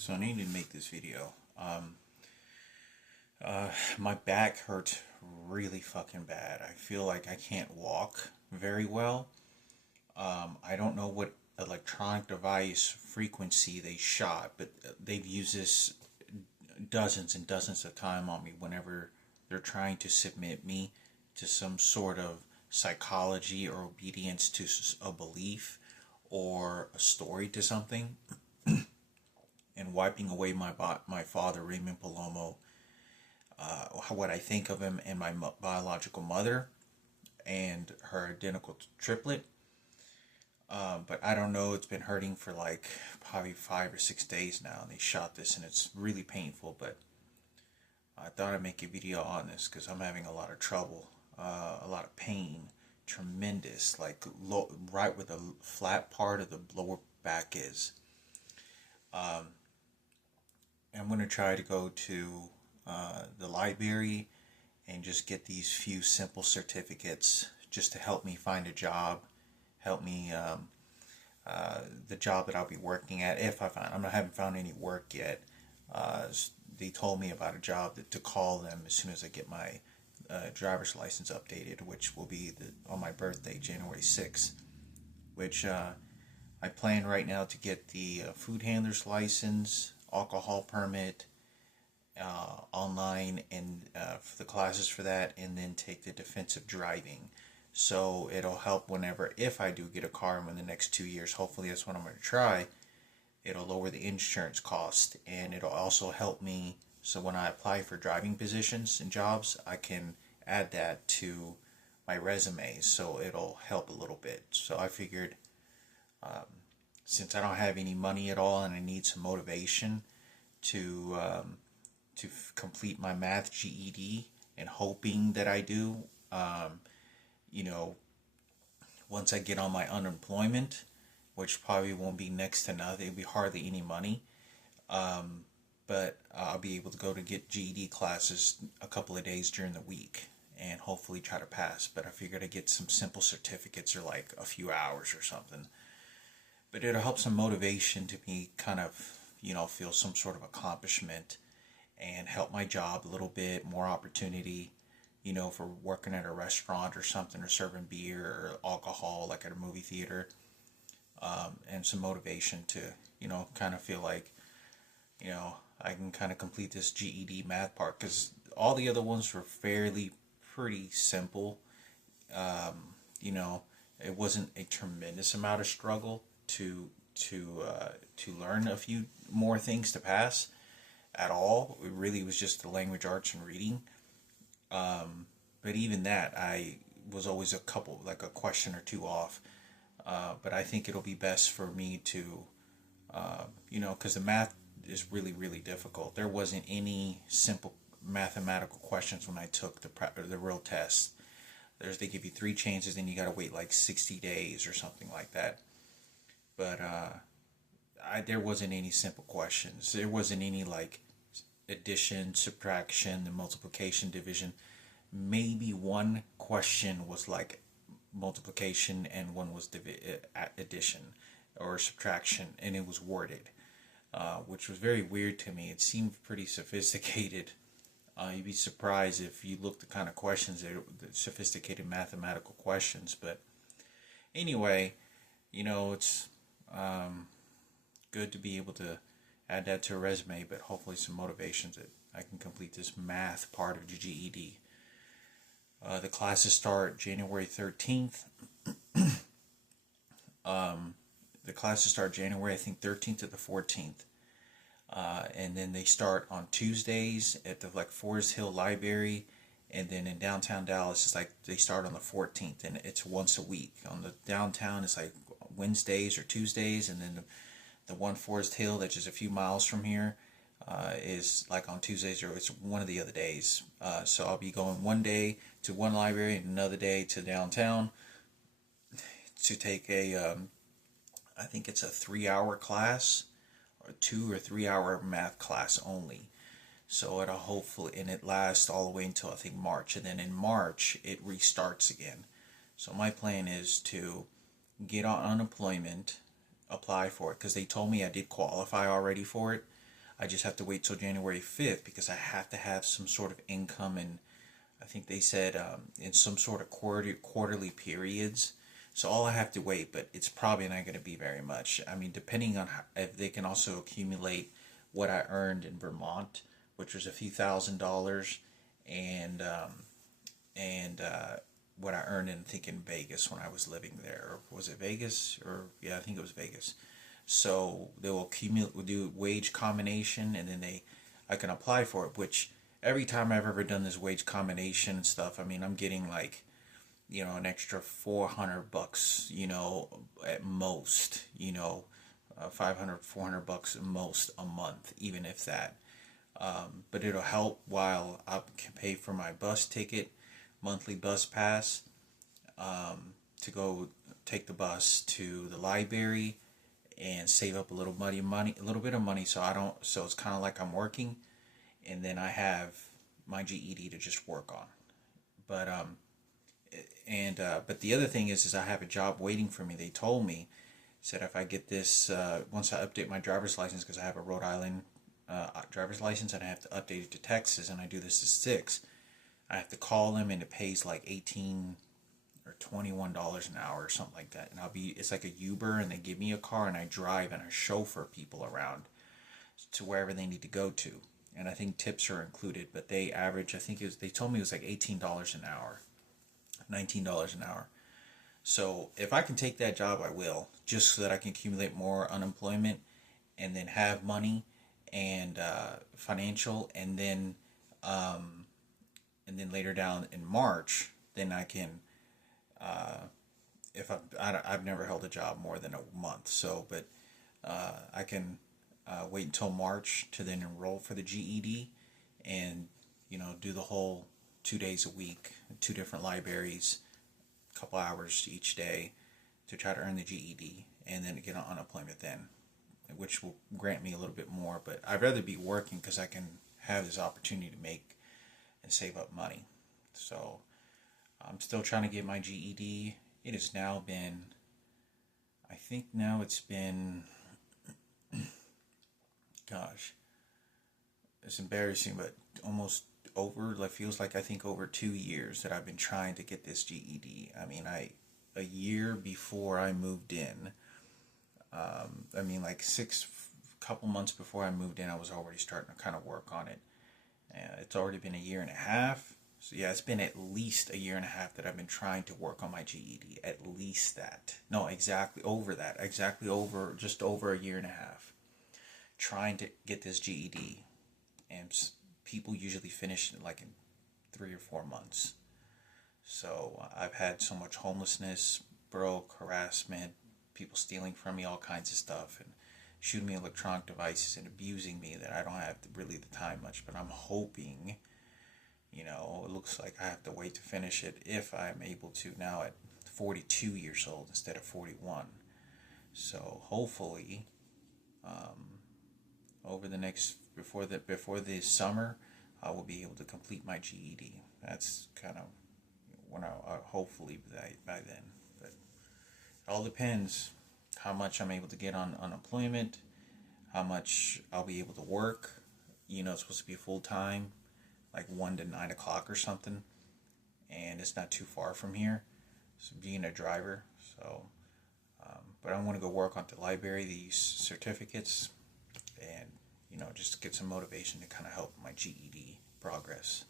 So I needed to make this video. My back hurts really fucking bad. I feel like I can't walk very well. I don't know what electronic device frequency they shot, but they've used this dozens and dozens of time on me whenever they're trying to submit me to some sort of psychology or obedience to a belief or a story to something, and wiping away my father Raymond Palomo, what I think of him, and my biological mother and her identical triplet. But I don't know. It's been hurting for like probably 5 or 6 days now, and they shot this, and it's really painful. But I thought I'd make a video on this because I'm having a lot of trouble, a lot of pain, tremendous, like right where the flat part of the lower back is. I'm going to try to go to the library and just get these few simple certificates just to help me find a job, help me the job that I'll be working at. If I find, I haven't found any work yet. They told me about a job to call them as soon as I get my driver's license updated, which will be on my birthday, January 6th. Which I plan right now to get the food handler's license, alcohol permit, online, and for the classes for that, and then take the defensive driving. So it'll help whenever, if I do get a car in the next 2 years, hopefully that's what I'm going to try. It'll lower the insurance cost, and it'll also help me so when I apply for driving positions and jobs, I can add that to my resume, so it'll help a little bit. So I figured, since I don't have any money at all and I need some motivation to complete my math GED, and hoping that I do, you know, once I get on my unemployment, which probably won't be next to nothing, it'll be hardly any money. But I'll be able to go to get GED classes a couple of days during the week and hopefully try to pass. But I figured I'd get some simple certificates or like a few hours or something. But it'll help some motivation to me kind of, feel some sort of accomplishment and help my job a little bit, more opportunity, for working at a restaurant or something, or serving beer or alcohol like at a movie theater, and some motivation to, kind of feel like, I can kind of complete this GED math part, because all the other ones were fairly pretty simple. You know, it wasn't a tremendous amount of struggle to learn a few more things to pass at all. It really was just the language arts and reading. But even that, I was always like a question or two off. But I think it'll be best for me to, because the math is really, really difficult. There wasn't any simple mathematical questions when I took the real test. They give you 3 chances, then you got to wait like 60 days or something like that. But there wasn't any simple questions. There wasn't any like addition, subtraction, the multiplication, division. Maybe one question was like multiplication and one was addition or subtraction, and it was worded, which was very weird to me. It seemed pretty sophisticated. You'd be surprised if you look the kind of questions, the sophisticated mathematical questions. But anyway, it's good to be able to add that to a resume, but hopefully some motivations that I can complete this math part of the GED. The classes start January 13th. The classes start January, I think, 13th to the 14th. And then they start on Tuesdays at the Forest Hill Library. And then in downtown Dallas, it's like they start on the 14th, and it's once a week. On the downtown, it's like Wednesdays or Tuesdays. And then the one Forest Hill, that's just a few miles from here, is like on Tuesdays, or it's one of the other days. So I'll be going one day to one library and another day to downtown to take I think it's a 3-hour class, or 2 or 3 hour math class only. So it'll hopefully, and it lasts all the way until I think March, and then in March it restarts again. So my plan is to get on unemployment, apply for it, because they told me I did qualify already for it. I just have to wait till January 5th because I have to have some sort of income, and I think they said in some sort of quarterly periods. So all I have to wait, but it's probably not going to be very much. I mean, depending on if they can also accumulate what I earned in Vermont, which was a few $1,000s, and what I earned in Vegas when I was living there. Or was it Vegas? Or yeah, I think it was Vegas. So they will accumulate, do wage combination, and then I can apply for it. Which every time I've ever done this wage combination and stuff, I mean, I'm getting like, an extra $400, at most, 500, $400 at most a month, even if that. But it'll help while I can pay for my bus ticket, monthly bus pass, to go take the bus to the library and save up a little a little bit of money, so I don't. So it's kind of like I'm working, and then I have my GED to just work on. But but the other thing is I have a job waiting for me. They told me, said if I get this, once I update my driver's license, because I have a Rhode Island driver's license and I have to update it to Texas, and I do this at 6, I have to call them, and it pays like 18 or $21 an hour or something like that. And it's like a Uber, and they give me a car and I drive and I chauffeur people around to wherever they need to go to. And I think tips are included, but they average, they told me it was like $18 an hour, $19 an hour. So if I can take that job, I will, just so that I can accumulate more unemployment and then have money and financial, and then later down in March, then I can, if I've never held a job more than a month, so, but I can wait until March to then enroll for the GED, and do the whole 2 days a week, 2 different libraries, a couple hours each day to try to earn the GED, and then get on unemployment then, which will grant me a little bit more. But I'd rather be working because I can have this opportunity to make and save up money. So I'm still trying to get my GED. It has now been, I think now it's been, gosh, it's embarrassing, but almost over, like, feels like, I think over 2 years that I've been trying to get this GED. I mean, a year before I moved in, like couple months before I moved in, I was already starting to kind of work on it. It's already been a year and a half. So yeah, it's been at least a year and a half that I've been trying to work on my GED. At least that. No, exactly over that. Exactly over, just over a year and a half. Trying to get this GED. And people usually finish it like in 3 or 4 months. So I've had so much homelessness, broke, harassment, people stealing from me, all kinds of stuff, and shooting me electronic devices and abusing me, that I don't have really the time much. But I'm hoping, it looks like I have to wait to finish it if I'm able to now at 42 years old instead of 41. So hopefully, over the next, before the summer, I will be able to complete my GED. That's kind of when I hopefully by then. But it all depends how much I'm able to get on unemployment, how much I'll be able to work. It's supposed to be full time, like 1 to 9 o'clock or something, and it's not too far from here. So being a driver, so, but I want to go work on the library, these certificates, and just get some motivation to kind of help my GED progress.